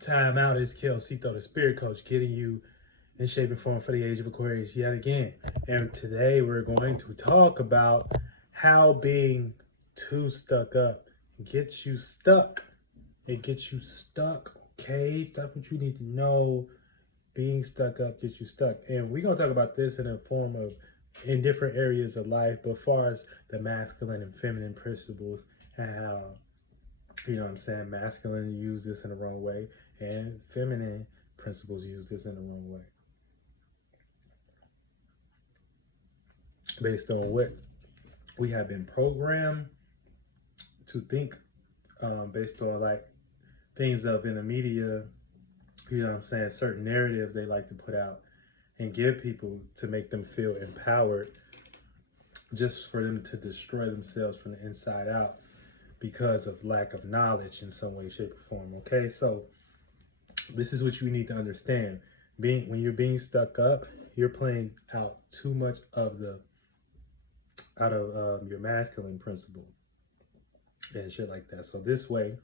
Time out is Kelsito, the spirit coach, getting you in shape and form for the age of Aquarius yet again. And today we're going to talk about how being too stuck up gets you stuck. It gets you stuck, okay? That's what you need to know. Being stuck up gets you stuck. And we're going to talk about this in a form of in different areas of life, but as far as the masculine and feminine principles and how, masculine use this in the wrong way and feminine principles use this in the wrong way. Based on what we have been programmed to think, based on like things of in the media, certain narratives they like to put out and give people to make them feel empowered, just for them to destroy themselves from the inside out because of lack of knowledge in some way, shape, or form. Okay, so this is what you need to understand. When you're being stuck up, you're playing out too much of your masculine principle and shit like that. So this way,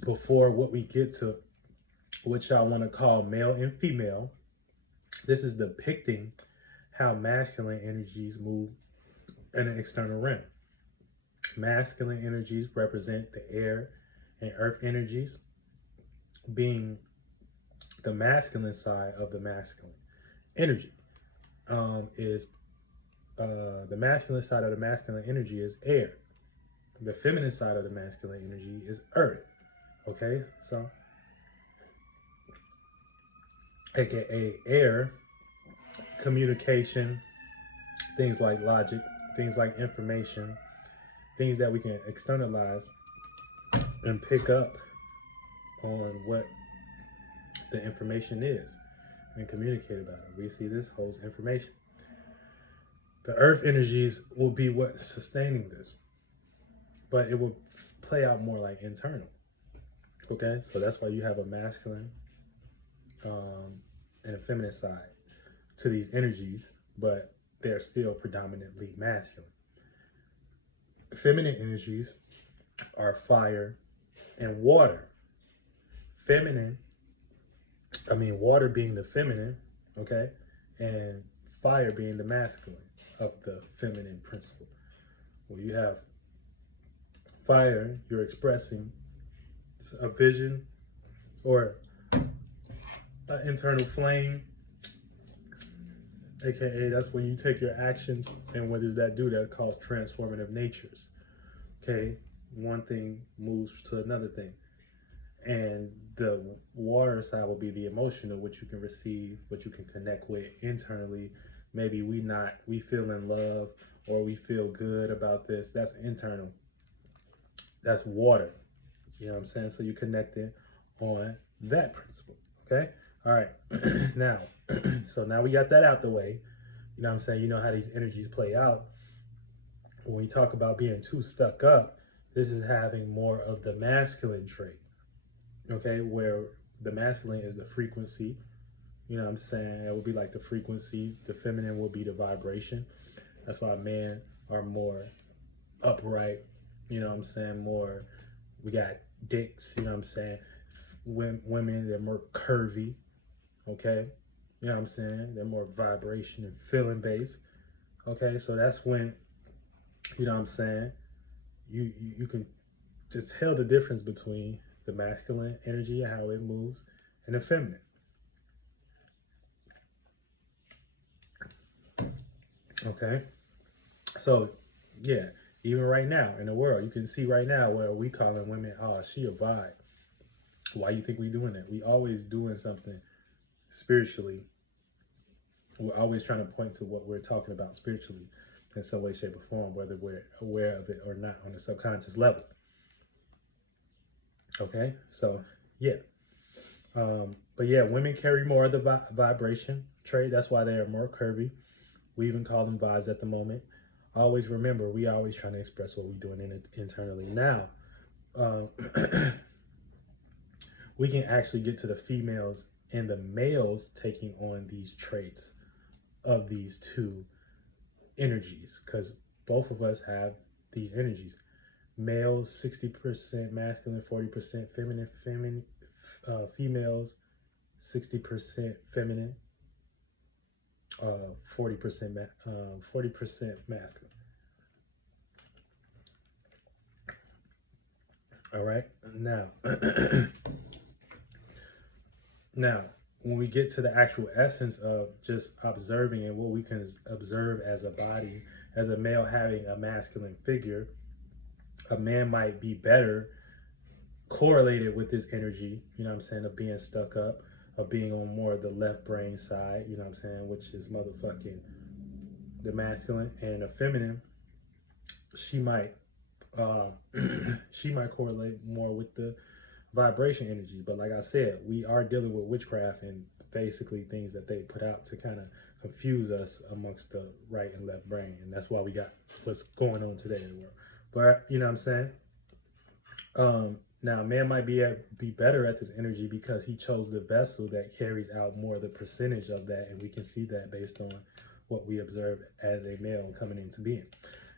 before what we get to what y'all want to call male and female, this is depicting how masculine energies move in an external realm. Masculine energies represent the air and earth energies, being the masculine side of the masculine energy. The masculine side of the masculine energy is air. The feminine side of the masculine energy is earth. Okay, so aka air, communication, things like logic, things like information, things that we can externalize and pick up on what the information is and communicate about it. We see this holds information. The earth energies will be what's sustaining this, but it will play out more like internal. Okay, so that's why you have a masculine and a feminine side to these energies, but they're still predominantly masculine. Feminine energies are fire and water. Water being the feminine, okay, and fire being the masculine of the feminine principle. When you have fire, you're expressing a vision or an internal flame, aka that's when you take your actions, and what does that do? That calls transformative natures. Okay, one thing moves to another thing, and the water side will be the emotional, what you can receive, what you can connect with internally. Maybe we feel in love or we feel good about this. That's internal. That's water. You know what I'm saying? So you're connecting on that principle. Okay. All right. Now, so now we got that out the way. You know what I'm saying? You know how these energies play out. When we talk about being too stuck up, this is having more of the masculine trait. Okay. Where the masculine is the frequency. You know what I'm saying? It would be like the frequency. The feminine will be the vibration. That's why men are more upright. You know what I'm saying? More, we got dicks, you know what I'm saying? Women, they're more curvy, okay? You know what I'm saying? They're more vibration and feeling based, okay? So that's when, you know what I'm saying, you can just tell the difference between the masculine energy and how it moves and the feminine. Okay? So, yeah, even right now in the world, you can see right now where we calling women, oh, she a vibe. Why you think we doing that? We always doing something spiritually. We're always trying to point to what we're talking about spiritually in some way, shape, or form, whether we're aware of it or not on a subconscious level. Okay, so yeah. But yeah, women carry more of the vibration trait. That's why they are more curvy. We even call them vibes at the moment. Always remember, we are always trying to express what we're doing internally. Now, we can actually get to the females and the males taking on these traits of these two energies, because both of us have these energies. Males 60% masculine, 40% feminine. Females 60% feminine, 40% masculine. All right. Now, now, when we get to the actual essence of just observing and what we can observe as a body, as a male having a masculine figure, a man might be better correlated with this energy, you know what I'm saying, of being stuck up, of being on more of the left brain side, you know what I'm saying, which is motherfucking the masculine, and the feminine, she might she might correlate more with the vibration energy. But like I said, we are dealing with witchcraft and basically things that they put out to kind of confuse us amongst the right and left brain, and that's why we got what's going on today in the world. But you know what I'm saying, now, a man might be better at this energy because he chose the vessel that carries out more of the percentage of that, and we can see that based on what we observe as a male coming into being.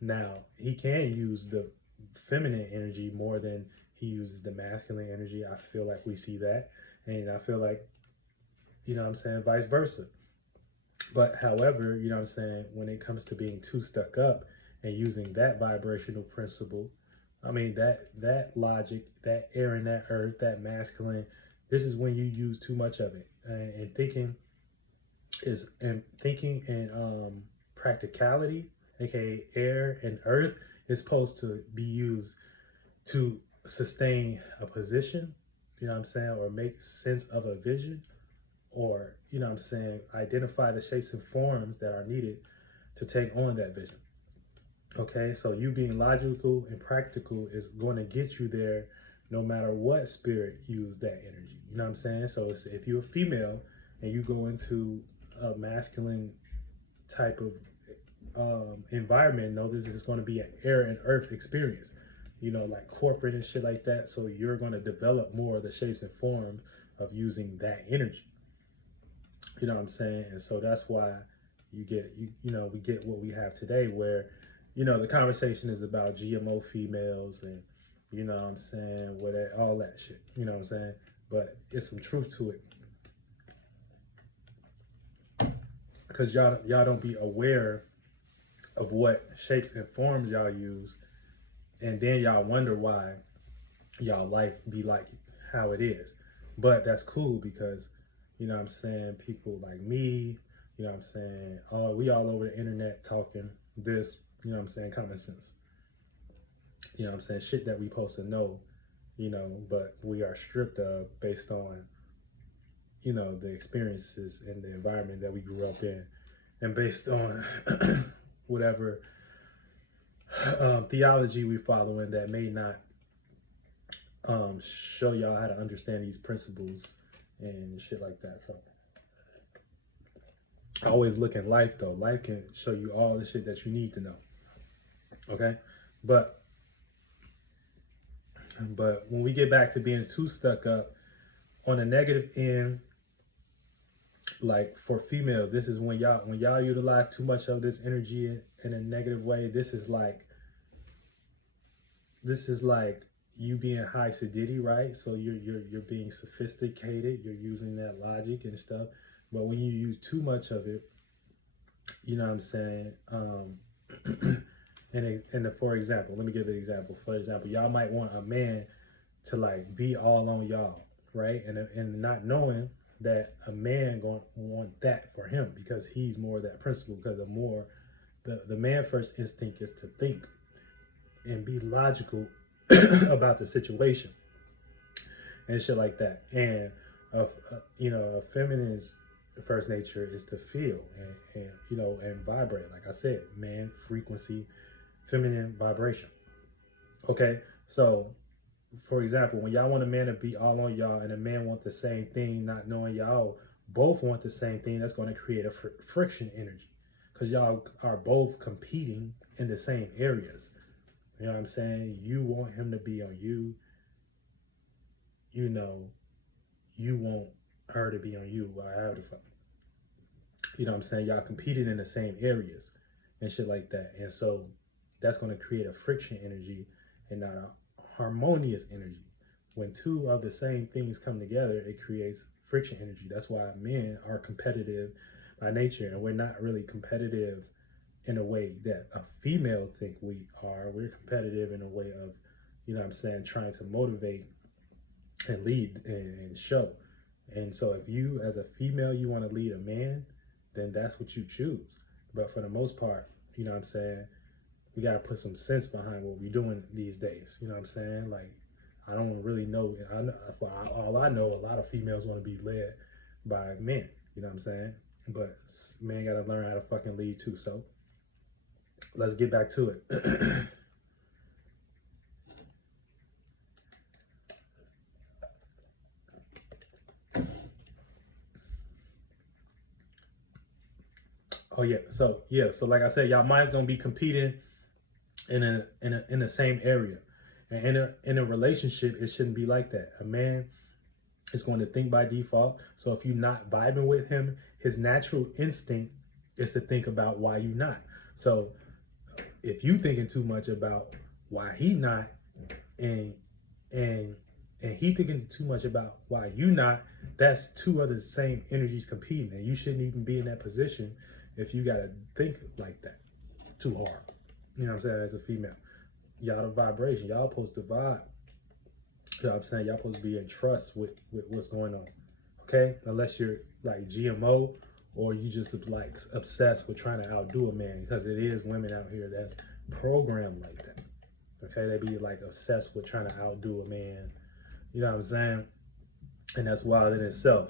Now, he can use the feminine energy more than he uses the masculine energy. I feel like we see that, and I feel like, you know what I'm saying, vice versa. But however, you know what I'm saying, when it comes to being too stuck up and using that vibrational principle, I mean, that logic, that air and that earth, that masculine, this is when you use too much of it. And thinking and practicality, aka air and earth, is supposed to be used to sustain a position, you know what I'm saying, or make sense of a vision, or, you know what I'm saying, identify the shapes and forms that are needed to take on that vision. Okay, so you being logical and practical is going to get you there no matter what spirit used that energy. You know what I'm saying? So if you're a female and you go into a masculine type of environment, know this is going to be an air and earth experience, you know, like corporate and shit like that. So you're going to develop more of the shapes and forms of using that energy. You know what I'm saying? And so that's why we get what we have today, where, you know, the conversation is about GMO females and, you know what I'm saying, all that shit, you know what I'm saying? But it's some truth to it. Because y'all don't be aware of what shapes and forms y'all use, and then y'all wonder why y'all life be like how it is. But that's cool because, you know what I'm saying, people like me, you know what I'm saying, we all over the internet talking this, you know what I'm saying, common sense. You know what I'm saying, shit that we supposed to know, you know, but we are stripped of based on, you know, the experiences and the environment that we grew up in, and based on whatever theology we following that may not show y'all how to understand these principles and shit like that. So always look at life though. Life can show you all the shit that you need to know. Okay, but when we get back to being too stuck up on a negative end, like for females, this is when y'all utilize too much of this energy in a negative way. This is like you being high sedity, right? So you're being sophisticated, you're using that logic and stuff. But when you use too much of it, you know what I'm saying, and for example, let me give an example. For example, y'all might want a man to like be all on y'all, right? And not knowing that a man gonna want that for him because he's more of that principle. Because the man first instinct is to think and be logical about the situation and shit like that. And you know, a feminine's first nature is to feel and you know, and vibrate. Like I said, man frequency, feminine vibration. Okay, so for example, when y'all want a man to be all on y'all and a man want the same thing, not knowing y'all both want the same thing, that's going to create a friction energy because y'all are both competing in the same areas. You know what I'm saying? You want him to be on you. You know, you want her to be on you. However the fuck. You know what I'm saying? Y'all competing in the same areas and shit like that. And so that's going to create a friction energy. and not a harmonious energy. When two of the same things come together, it creates friction energy. That's why men are competitive by nature, and we're not really competitive in a way that a female think we are. We're competitive in a way of, trying to motivate and lead and show. And so if you as a female, you want to lead a man, then that's what you choose. But for the most part, we got to put some sense behind what we're doing these days. Like, I don't really know. All I know, a lot of females want to be led by men. But men got to learn how to fucking lead too. So let's get back to it. Oh yeah. So like I said, y'all mind's gonna be competing in the same area. And in a relationship, it shouldn't be like that. A man is going to think by default. So if you're not vibing with him, his natural instinct is to think about why you not. So if you thinking too much about why he not, and he thinking too much about why you not, that's two of the same energies competing, and you shouldn't even be in that position if you gotta think like that too hard. As a female, y'all the vibration, y'all supposed to vibe. Y'all supposed to be in trust with what's going on. Okay, unless you're like GMO, or you just like obsessed with trying to outdo a man, because it is women out here that's programmed like that. Okay, they be like obsessed with trying to outdo a man. And that's wild in itself.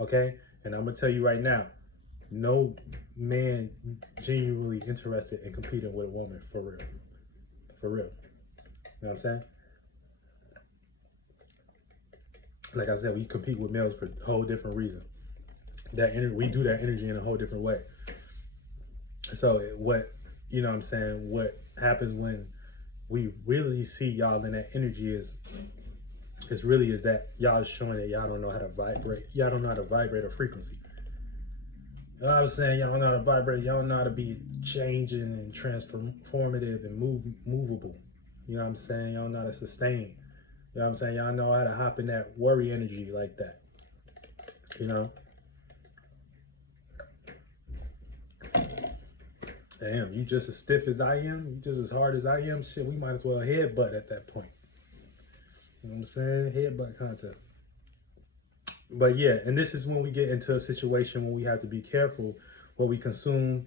Okay, and I'm gonna tell you right now, no man genuinely interested in competing with a woman for real. For real. You know what I'm saying? Like I said, we compete with males for a whole different reason. We do that energy in a whole different way. So what happens when we really see y'all in that energy is that y'all is showing that y'all don't know how to vibrate. Y'all don't know how to vibrate a frequency. You know what I'm saying? Y'all know how to vibrate. Y'all know how to be changing and transformative and movable. You know what I'm saying? Y'all know how to sustain. You know what I'm saying? Y'all know how to hop in that worry energy like that. Damn, you just as stiff as I am? You just as hard as I am? Shit, we might as well headbutt at that point. You know what I'm saying? Headbutt content. But yeah, and this is when we get into a situation where we have to be careful what we consume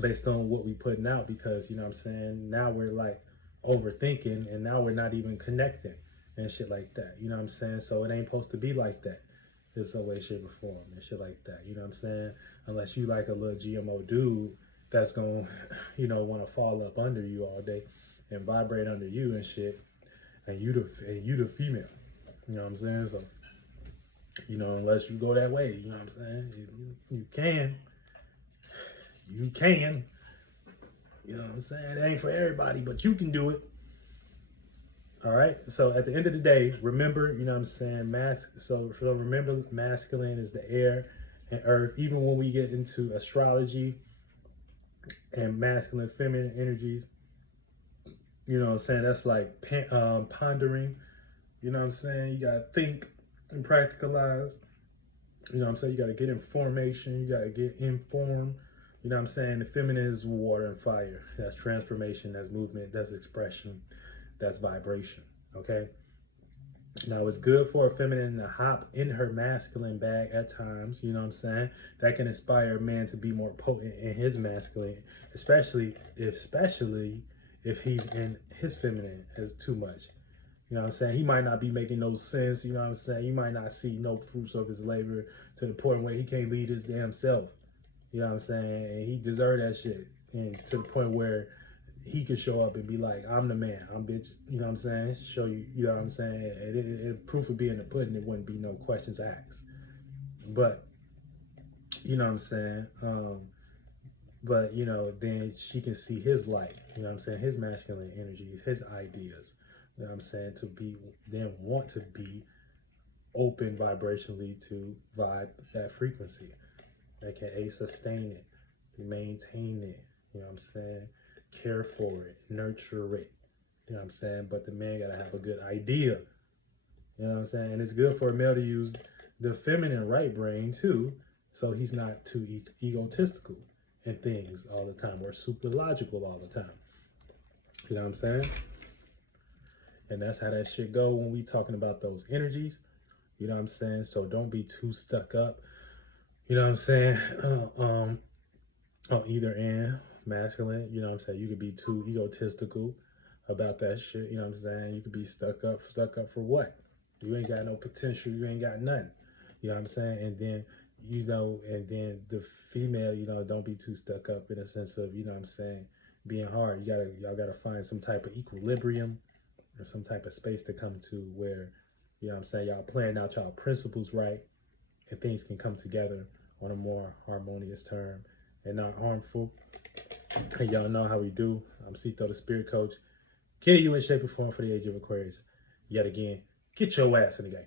based on what we putting out, because now we're like overthinking, and now we're not even connecting and shit like that. So it ain't supposed to be like that. It's a way, shape, or form and shit like that. Unless you like a little GMO dude that's gonna want to fall up under you all day and vibrate under you and shit, and you the female. So unless you go that way, you can. It ain't for everybody, but you can do it. All right. So at the end of the day, remember, so remember, masculine is the air and earth. Even when we get into astrology and masculine, feminine energies, that's like pondering. You gotta think and practicalize. You gotta get information. You gotta get informed. The feminine is water and fire. That's transformation, that's movement, that's expression, that's vibration. Okay. Now it's good for a feminine to hop in her masculine bag at times. That can inspire a man to be more potent in his masculine, especially if he's in his feminine as too much. He might not be making no sense. He might not see no fruits of his labor to the point where he can't lead his damn self. And he deserve that shit. And to the point where he could show up and be like, I'm the man, I'm bitch. Show you, and proof of being the pudding, it wouldn't be no questions asked. But, but, then she can see his light, his masculine energies, his ideas. To be, then want to be open vibrationally to vibe that frequency, aka sustain it, maintain it, care for it, nurture it, You know what I'm saying? But the man gotta have a good idea. You know what I'm saying? And it's good for a male to use the feminine right brain too, so he's not too egotistical in things all the time or super logical all the time. You know what I'm saying? And that's how that shit go when we talking about those energies. You know what I'm saying? So don't be too stuck up. You know what I'm saying? On either end, masculine. You know what I'm saying? You could be too egotistical about that shit. You know what I'm saying? You could be stuck up for what? You ain't got no potential. You ain't got nothing. You know what I'm saying? And then, and then the female, don't be too stuck up in a sense of, you know what I'm saying, being hard. Y'all gotta find some type of equilibrium and some type of space to come to where, you know what I'm saying, y'all playing out y'all principles right and things can come together on a more harmonious term and not harmful. And y'all know how we do. I'm Cito, the Spirit Coach. Getting you in shape and form for the age of Aquarius. Yet again, get your ass in the game.